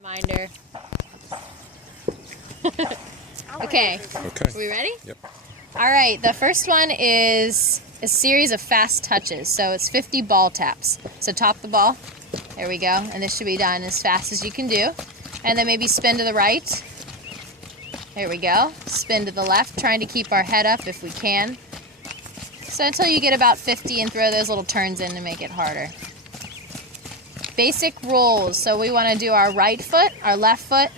Reminder. Okay. Okay. Are we ready? Yep. All right. The first one is a series of fast touches. So it's 50 ball taps. So top the ball. There we go. And this should be done as fast as you can do. And then maybe spin to the right. There we go. Spin to the left, trying to keep our head up if we can. So until you get about 50 and throw those little turns in to make it harder. Basic rolls. So we want to do our right foot, our left foot,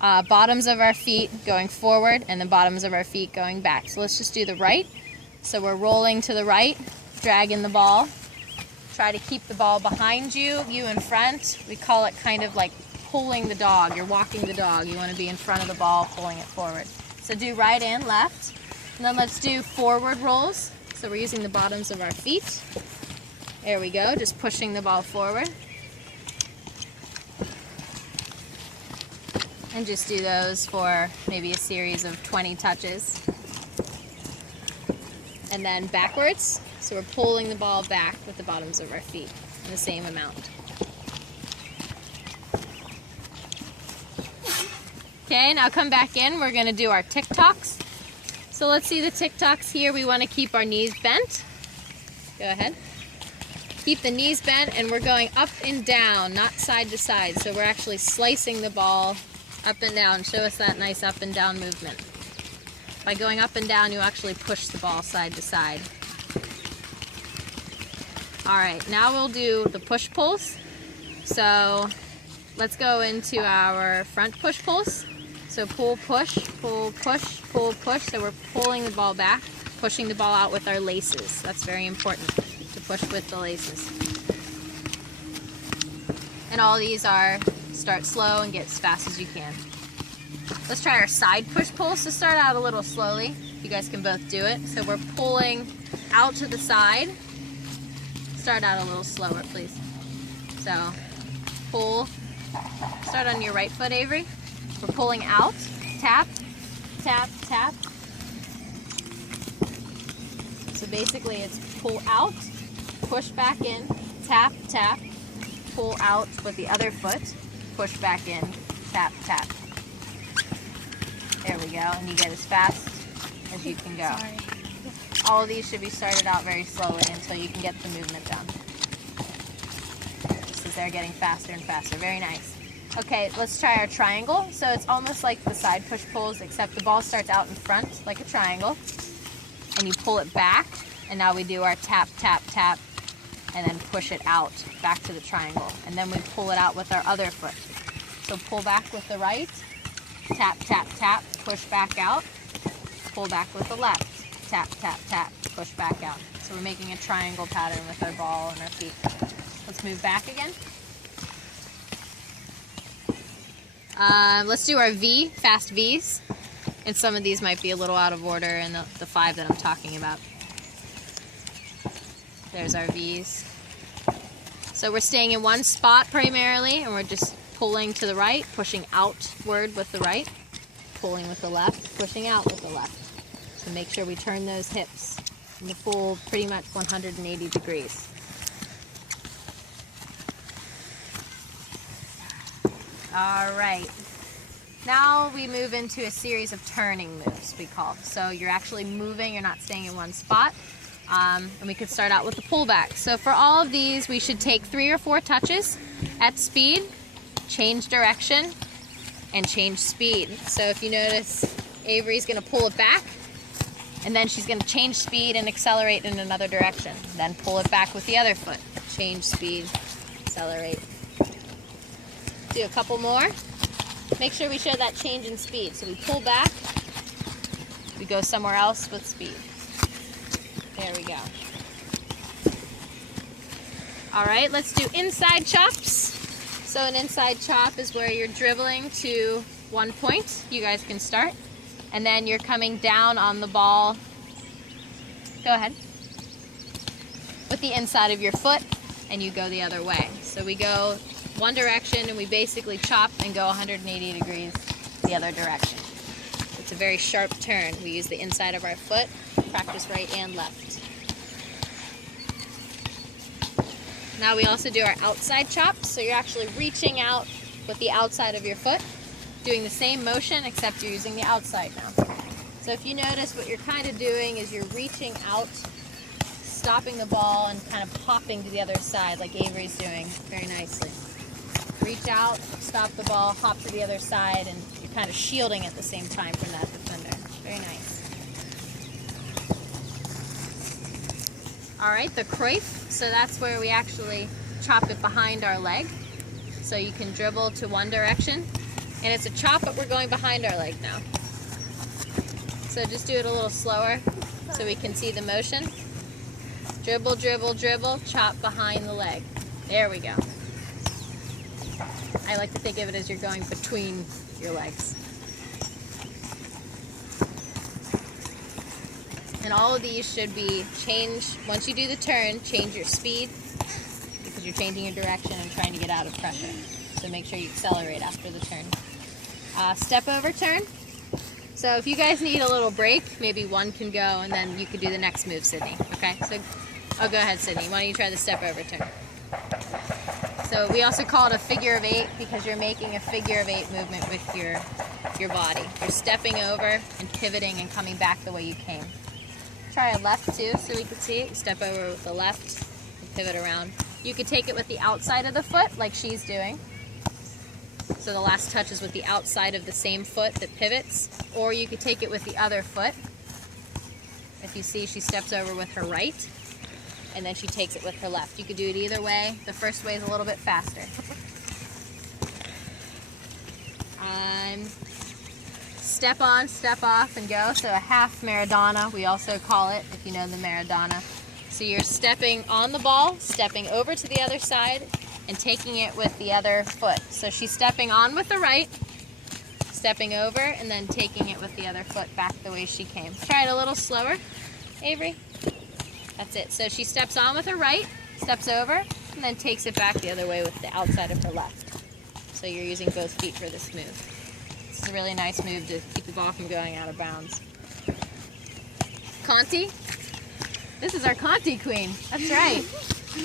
bottoms of our feet going forward, and the bottoms of our feet going back. So let's just do the right. So we're rolling to the right, dragging the ball. Try to keep the ball behind you, you in front. We call it kind of like pulling the dog. You're walking the dog. You want to be in front of the ball, pulling it forward. So do right and left. And then let's do forward rolls. So we're using the bottoms of our feet. There we go, just pushing the ball forward. And just do those for maybe a series of 20 touches. And then backwards. So we're pulling the ball back with the bottoms of our feet in the same amount. Okay, now come back in. We're going to do our tick-tocks. So let's see the tick-tocks here. We want to keep our knees bent. Go ahead. Keep the knees bent, and we're going up and down, not side to side. So we're actually slicing the ball up and down. Show us that nice up and down movement. By going up and down, you actually push the ball side to side. All right, now we'll do the push-pulls. So let's go into our front push-pulls. So pull, push, pull, push, pull, push. So we're pulling the ball back, pushing the ball out with our laces. That's very important, to push with the laces. And all these are start slow and get as fast as you can. Let's try our side push-pulls. So start out a little slowly. You guys can both do it. So we're pulling out to the side. Start out a little slower, please. So pull. Start on your right foot, Avery. We're pulling out, tap, tap, tap. So basically it's pull out, push back in, tap, tap, pull out with the other foot, push back in, tap, tap. There we go, and you get as fast as you can go. Sorry. All of these should be started out very slowly until you can get the movement down. Just as they're getting faster and faster. Very nice. Okay, let's try our triangle. So it's almost like the side push-pulls, except the ball starts out in front like a triangle, and you pull it back, and now we do our tap, tap, tap, and then push it out back to the triangle. And then we pull it out with our other foot. So pull back with the right, tap, tap, tap, push back out, pull back with the left, tap, tap, tap, push back out. So we're making a triangle pattern with our ball and our feet. Let's move back again. Let's do our V, fast V's. And some of these might be a little out of order in the 5 that I'm talking about. There's our V's. So we're staying in one spot primarily, and we're just pulling to the right, pushing outward with the right, pulling with the left, pushing out with the left. So make sure we turn those hips in the full pretty much 180 degrees. All right. Now we move into a series of turning moves, we call. So you're actually moving, you're not staying in one spot. And we could start out with the pullback. So for all of these, we should take 3 or 4 touches at speed, change direction, and change speed. So if you notice, Avery's gonna pull it back, and then she's gonna change speed and accelerate in another direction. Then pull it back with the other foot, change speed, accelerate. Do a couple more. Make sure we show that change in speed. So we pull back, we go somewhere else with speed. There we go. All right, let's do inside chops. So an inside chop is where you're dribbling to one point. You guys can start. And then you're coming down on the ball. Go ahead. With the inside of your foot, and you go the other way. So we go one direction, and we basically chop and go 180 degrees the other direction. It's a very sharp turn. We use the inside of our foot, practice right and left. Now we also do our outside chops, so you're actually reaching out with the outside of your foot, doing the same motion except you're using the outside now. So if you notice, what you're kind of doing is you're reaching out, stopping the ball, and kind of hopping to the other side like Avery's doing very nicely. Reach out, stop the ball, hop to the other side, and you're kind of shielding at the same time from that defender. Very nice. All right, the Cruyff, so that's where we actually chop it behind our leg. So you can dribble to one direction, and it's a chop, but we're going behind our leg now. So just do it a little slower so we can see the motion. Dribble, dribble, dribble, chop behind the leg. There we go. I like to think of it as you're going between your legs. And all of these should be changed, once you do the turn, change your speed because you're changing your direction and trying to get out of pressure. So make sure you accelerate after the turn. Step over turn. So if you guys need a little break, maybe one can go and then you could do the next move, Sydney. Okay, so go ahead, Sydney. Why don't you try the step over turn? So we also call it a figure of 8 because you're making a figure of 8 movement with your body. You're stepping over and pivoting and coming back the way you came. Try a left too so we can see it. Step over with the left and pivot around. You could take it with the outside of the foot like she's doing. So the last touch is with the outside of the same foot that pivots. Or you could take it with the other foot. If you see, she steps over with her right and then she takes it with her left. You could do it either way. The first way is a little bit faster. Step on, step off, and go. So a half Maradona, we also call it, if you know the Maradona. So you're stepping on the ball, stepping over to the other side, and taking it with the other foot. So she's stepping on with the right, stepping over, and then taking it with the other foot back the way she came. Try it a little slower, Avery. That's it. So she steps on with her right, steps over, and then takes it back the other way with the outside of her left. So you're using both feet for this move. This is a really nice move to keep the ball from going out of bounds. Conti. This is our Conti queen. That's right.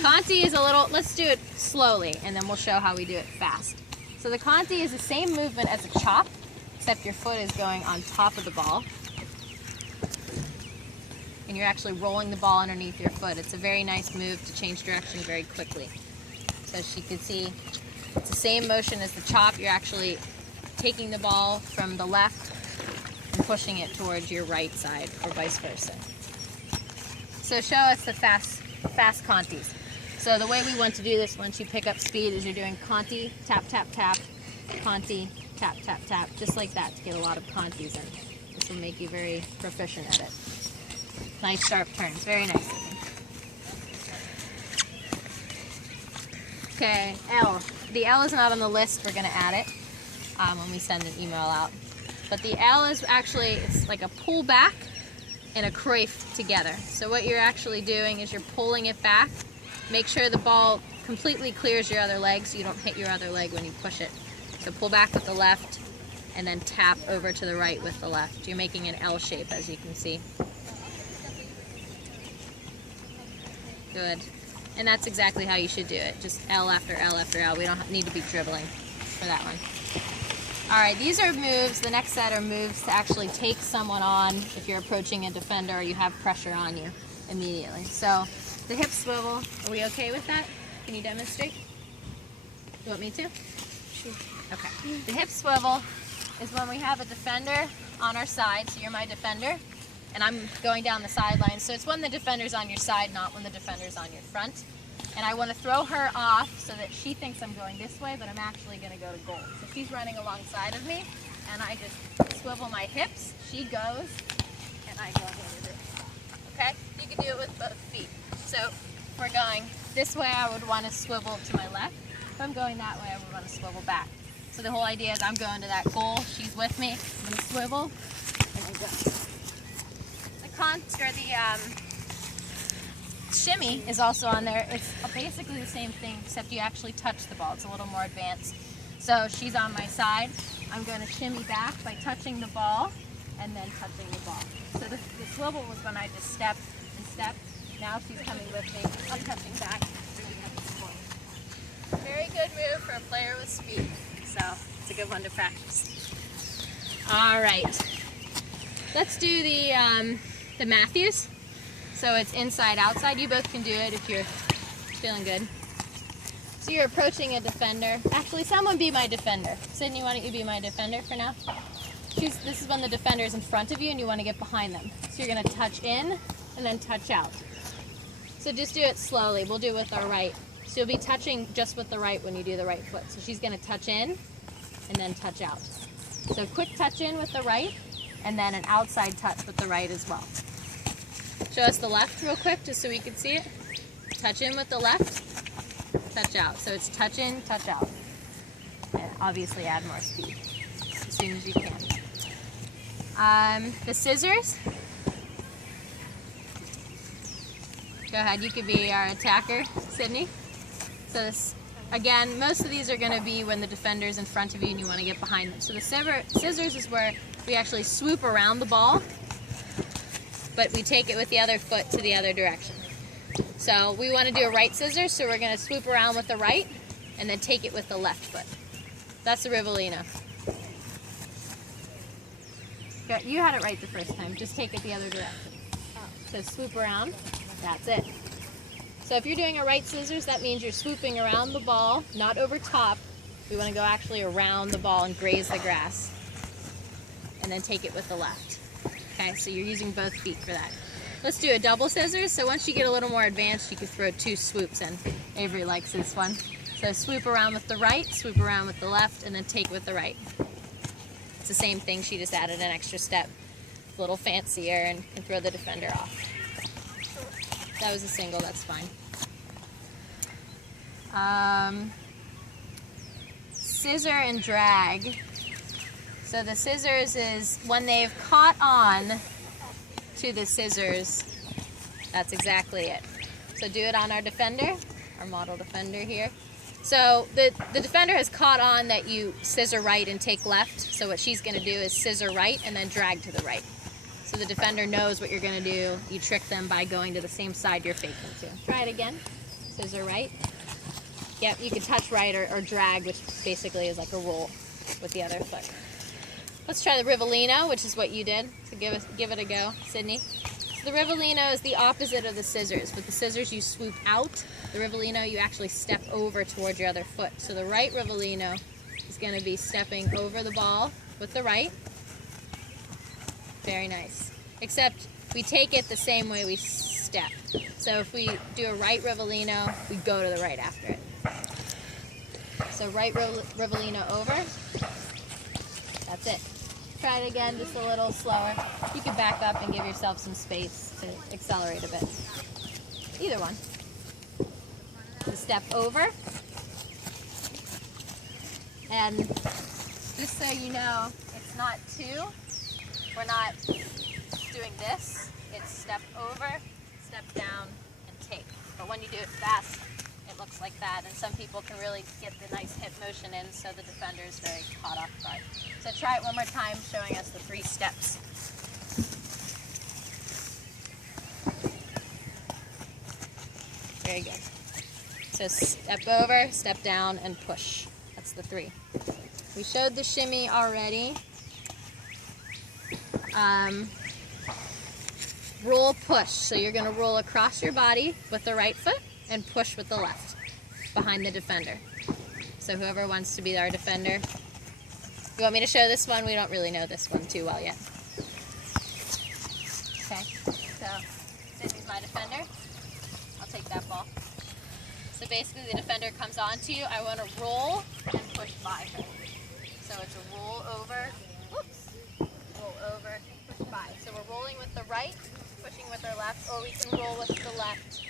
Conti is a little, let's do it slowly, and then we'll show how we do it fast. So the Conti is the same movement as a chop, except your foot is going on top of the ball. And you're actually rolling the ball underneath your foot. It's a very nice move to change direction very quickly. So she could see it's the same motion as the chop. You're actually taking the ball from the left and pushing it towards your right side or vice versa. So show us the fast Contis. So the way we want to do this once you pick up speed is you're doing Conti, tap, tap, tap, Conti, tap, tap, tap, just like that to get a lot of Contis in. This will make you very proficient at it. Nice sharp turns, very nice looking. Okay, L. The L is not on the list, we're gonna add it when we send an email out. But the L is actually, it's like a pull back and a Cruyff together. So what you're actually doing is you're pulling it back. Make sure the ball completely clears your other leg so you don't hit your other leg when you push it. So pull back with the left and then tap over to the right with the left. You're making an L shape, as you can see. Good. And that's exactly how you should do it. Just L after L after L. We don't need to be dribbling for that one. All right, these are moves. The next set are moves to actually take someone on if you're approaching a defender or you have pressure on you immediately. So the hip swivel, are we okay with that? Can you demonstrate? You want me to? Sure. Okay. The hip swivel is when we have a defender on our side, so you're my defender, and I'm going down the sideline. So it's when the defender's on your side, not when the defender's on your front. And I want to throw her off so that she thinks I'm going this way, but I'm actually going to go to goal. So she's running alongside of me, and I just swivel my hips. She goes, and I go with it. Okay? You can do it with both feet. So if we're going this way, I would want to swivel to my left. If I'm going that way, I would want to swivel back. So the whole idea is I'm going to that goal. She's with me. I'm going to swivel, and I go. The shimmy is also on there. It's basically the same thing, except you actually touch the ball. It's a little more advanced. So she's on my side. I'm going to shimmy back by touching the ball and then touching the ball. So the swivel was when I just stepped and stepped. Now she's coming with me. I'm touching back. Very good move for a player with speed. So so it's a good one to practice. All right, let's do the Matthews. So it's inside, outside. You both can do it if you're feeling good. So you're approaching a defender. Actually, someone be my defender. Sydney, why don't you be my defender for now? This is when the defender is in front of you and you want to get behind them. So you're going to touch in and then touch out. So just do it slowly. We'll do it with our right. So you'll be touching just with the right when you do the right foot. So she's going to touch in and then touch out. So quick touch in with the right and then an outside touch with the right as well. Show us the left real quick just so we can see it. Touch in with the left, touch out. So it's touch in, touch out. And obviously add more speed as soon as you can. The scissors. Go ahead, you could be our attacker, Sydney. So this, again, most of these are going to be when the defender's in front of you and you want to get behind them. So the scissors is where we actually swoop around the ball, but we take it with the other foot to the other direction. So we want to do a right scissors, so we're going to swoop around with the right and then take it with the left foot. That's the Rivellino. You had it right the first time, just take it the other direction. So swoop around, that's it. So if you're doing a right scissors, that means you're swooping around the ball, not over top. We want to go actually around the ball and graze the grass. And then take it with the left. Okay, so you're using both feet for that. Let's do a double scissors. So once you get a little more advanced, you can throw 2 swoops in. Avery likes this one. So swoop around with the right, swoop around with the left, and then take with the right. It's the same thing, she just added an extra step. A little fancier and can throw the defender off. That was a single, that's fine. Scissor and drag. So the scissors is when they've caught on to the scissors, that's exactly it. So do it on our defender, our model defender here. So the defender has caught on that you scissor right and take left. So what she's going to do is scissor right and then drag to the right. So the defender knows what you're going to do. You trick them by going to the same side you're faking to. Try it again. Scissor right. Yep, you can touch right or drag, which basically is like a roll with the other foot. Let's try the Rivellino, which is what you did. So give it a go, Sydney. So the Rivellino is the opposite of the scissors. With the scissors, you swoop out. The Rivellino, you actually step over towards your other foot. So the right Rivellino is going to be stepping over the ball with the right. Very nice. Except we take it the same way we step. So if we do a right Rivellino, we go to the right after it. So right Rivellino over. That's it. Try it again, just a little slower. You can back up and give yourself some space to accelerate a bit. Either one. So step over. And just so you know, it's not 2. We're not doing this. It's step over, step down, and take. But when you do it fast, it looks like that. And some people can really get the nice hip motion in, so the defender is very caught off guard. So try it one more time, showing us the 3 steps. Very good. So step over, step down, and push. That's the 3. We showed the shimmy already. Roll, push. So you're going to roll across your body with the right foot and push with the left behind the defender. So whoever wants to be our defender. You want me to show this one? We don't really know this one too well yet. Okay, so Sydney's my defender. I'll take that ball. So basically the defender comes onto you. I want to roll and push by her. So it's a roll over, whoops, roll over, push by. So we're rolling with the right, pushing with our left, or we can roll with the left.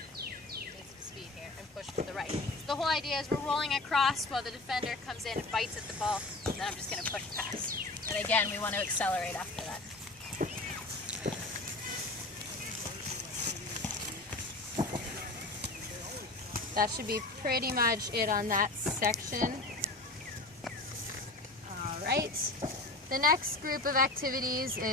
Need some speed here, and push with the right. So the whole idea is we're rolling across while the defender comes in and bites at the ball, and then I'm just going to push past. And again, we want to accelerate after that. That should be pretty much it on that section. All right. The next group of activities is